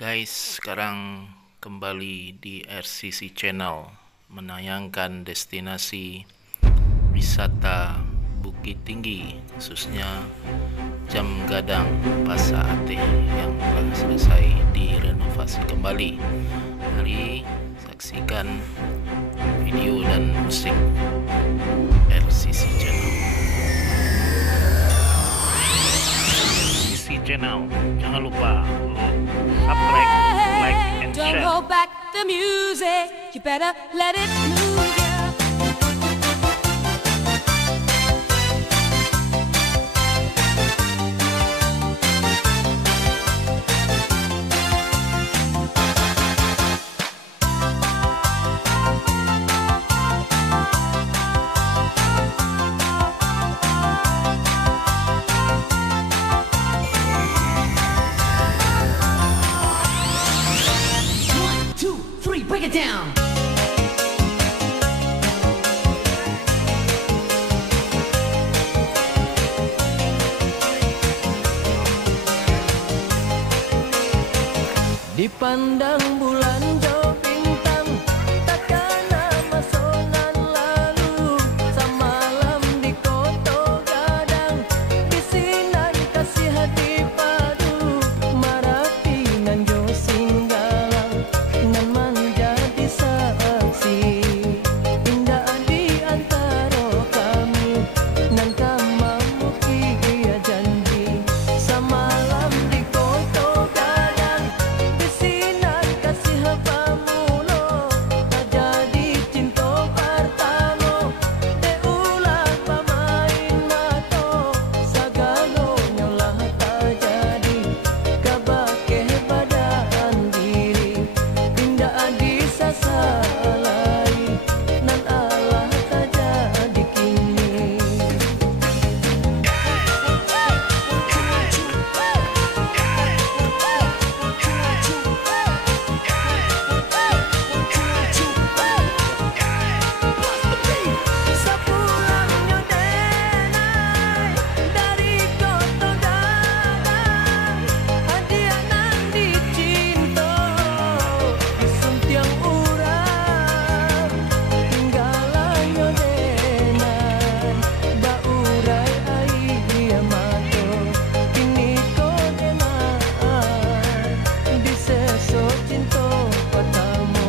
Guys, sekarang kembali di RCC Channel menayangkan destinasi wisata Bukit Tinggi, khususnya Jam Gadang Pasa Ateh yang telah selesai direnovasi kembali. Mari saksikan video dan musik RCC Channel. RCC Channel, jangan lupa subscribe, like, and Don't share. hold back the music, you better let it move ya. Break it down. Dipandang bulan jauh bintang, takkan nama songan lalu. Samalam di Koto Gadang, bisinan kasih hati padu. Marapi nan jo singgalang, nan menjadi saksi. Indah di antara kami, nan kamamuki ia janji. Samalam di Koto Gadang, bisinan kasih pamulo, tak jadi cinta pertama. Deulah pamain mato, sagalonya lah tak jadi. Kabake badan diri, pindah disasalai, nan Allah tak jadi kini. Sepulangnya denai dari Koto Gadang, hadiah nan dicinta disuntiang urang. Tinggalannya denai baurai ai mato, kini ko denai diseso cinta pertama.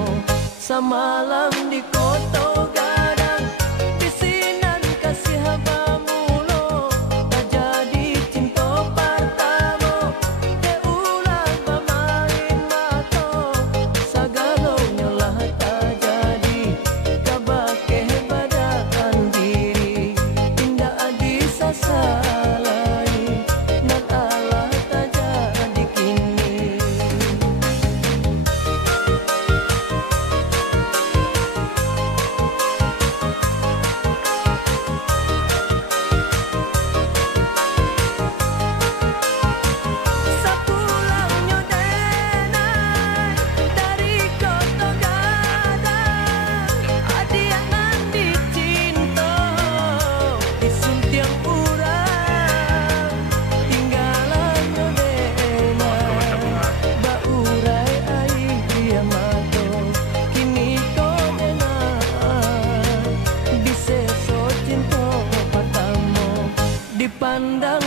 Samalam di Koto Gadang, bisinan kasih pamulo, tak jadi cinta pertama. Deulah pamain mato, sagalonya lah tak jadi. Kabake badan diri, indah disasalai, nan Allah tak jadi kini. Sepulangnya denai dari Koto Gadang, hadiah nan dicinta disuntiang urang. Tinggalannya denai baurai ai dia mato, kini ko denai diseso cinta pertama. Dipandang